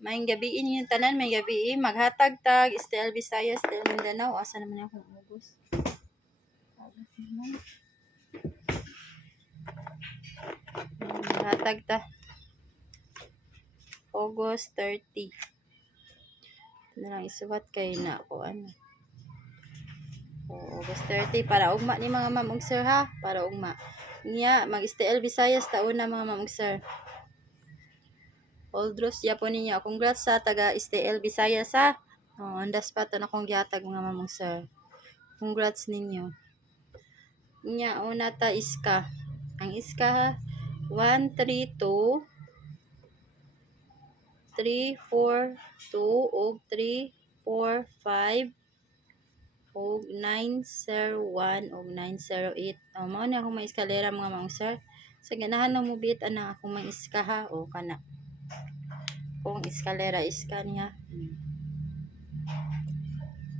May gabi yung tanan, may gabi maghatag tag STL Visayas, STL Mindanao. Asa naman yung August? Maghatag ta August 30. Ito na lang isubat kay na ko ano. August 30 para ugma ni mga ma'am ug sir ha, para ugma. Nya mag STL Visayas taon na mga ma'am ug sir. Oldros yapon ninyo. Congrats sa taga STL Visayas ha. On the spot na akong gihatag mga ma'am ug sir. Congrats ninyo. Nya una ta iska. Ang iska ha 132 342 og 345 og 901 og 908. Mao na akong may eskalera mga ma'am ug sir. Sa ganahan mo bit ana akong may iska ha o kana. Kung eskalera iska niya.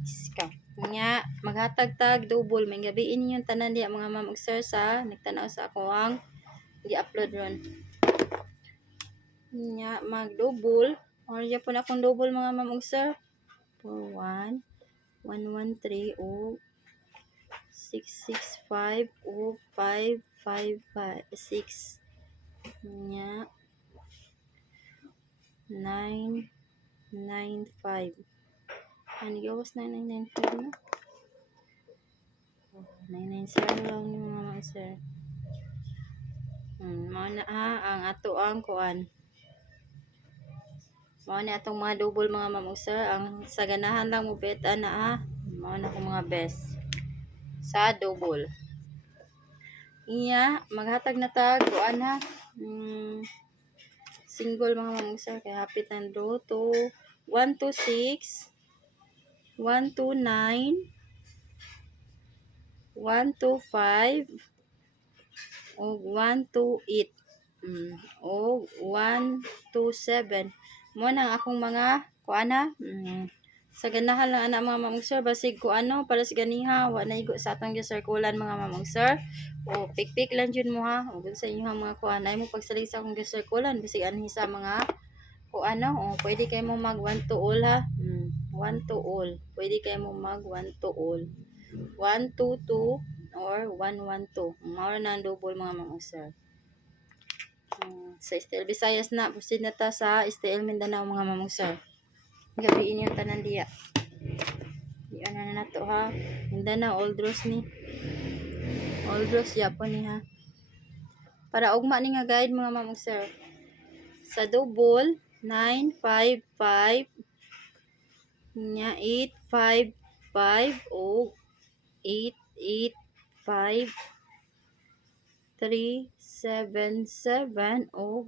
Iska. Nya maghatag tag double may gabiin niyo tanan diya mga ma'am ug sir sa nagtanaw sa ako ang gi-upload ron. Nya mag double. Or ya po na akong double mga ma'am ug sir. 41 113 o 665 o 556 nya 995 ano gawas 9995 na 990 lang yung mga sir. Mao na ha ang ato ang kuan. Mao na atong mga double mga ma'am ug sir. Ang sa ganahan lang mo bet ana ha. Mao na ko mga best sa double. Iya maghatag na tag kuan ha. Single mga ma'am ug sir kay hapit na do to 126 129 125 og 128 og 127 mo na akong mga kuan ha. Sa ganahan lang ana mga ma'am ug sir basig ko ano para sa ganiha wa na igo sa atong gisirkulan mga ma'am ug sir. O pikpik lang jud mo ha. Ug sa inyo mga kuan ay mo pagsalig sa akong gisirkulan basig anhi sa mga kuan o pwede kay mo mag 1 to all ha. 1 to all. Pwede kay mo mag 1 to all. 1 to 2 or 1 1 2. Mao na ang double mga ma'am ug sir. Sa STL Visayas na proceed na ta sa STL Mindanao mga ma'am ug sir. Gabiin yung tanan diya. Diyan na nato ha. Mindanao Oldros ni. Oldros yapon ni ha. Para ugma ni nga guide mga ma'am ug sir. Sa double 955 nya 855 o 885 377 o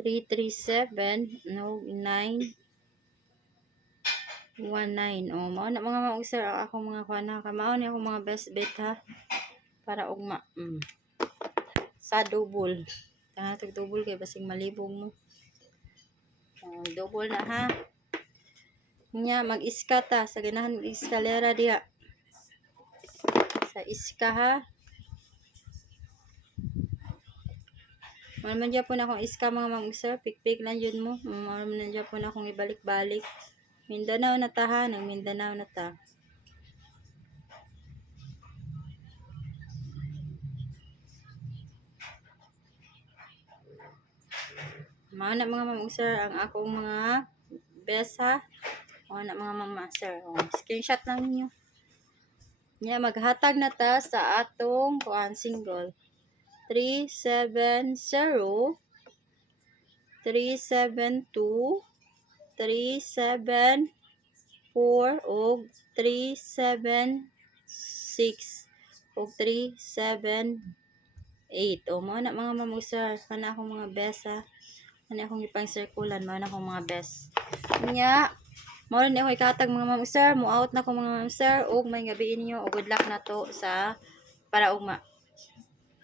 337 no 919. Mao na mga ma'am ug sir ang akong mga kuan ha. Mao ni akong mga best bet ha. Para ugma. Sa double. Kana tag double kay basing malibog mo. Double na ha. Nya mag-iska ta sa ganahan eskalera diha. Sa iska ha. Man dyan po na akong iska mga ma'am ug sir. Pikpik lang yun mo. Man dyan po na akong ibalik-balik. Mindanao na ta ha. Nang Mindanao na ta. Mao na mga ma'am ug sir ang akong mga best ha. Mao na mga ma'am sir. Screenshot lang ninyo. Nya maghatag na ta sa atong kuan single. 370 372 374 og 376 og 378. Mao na mga ma'am ug sir. Kana akong mga best ha. Kana akong ipang circulan. Mao na akong mga best. Nya mao ni ako ikatag mga ma'am ug sir. Mo out na ko mga ma'am ug sir. Og may gabiin niyo. Og good luck na to sa para ugma.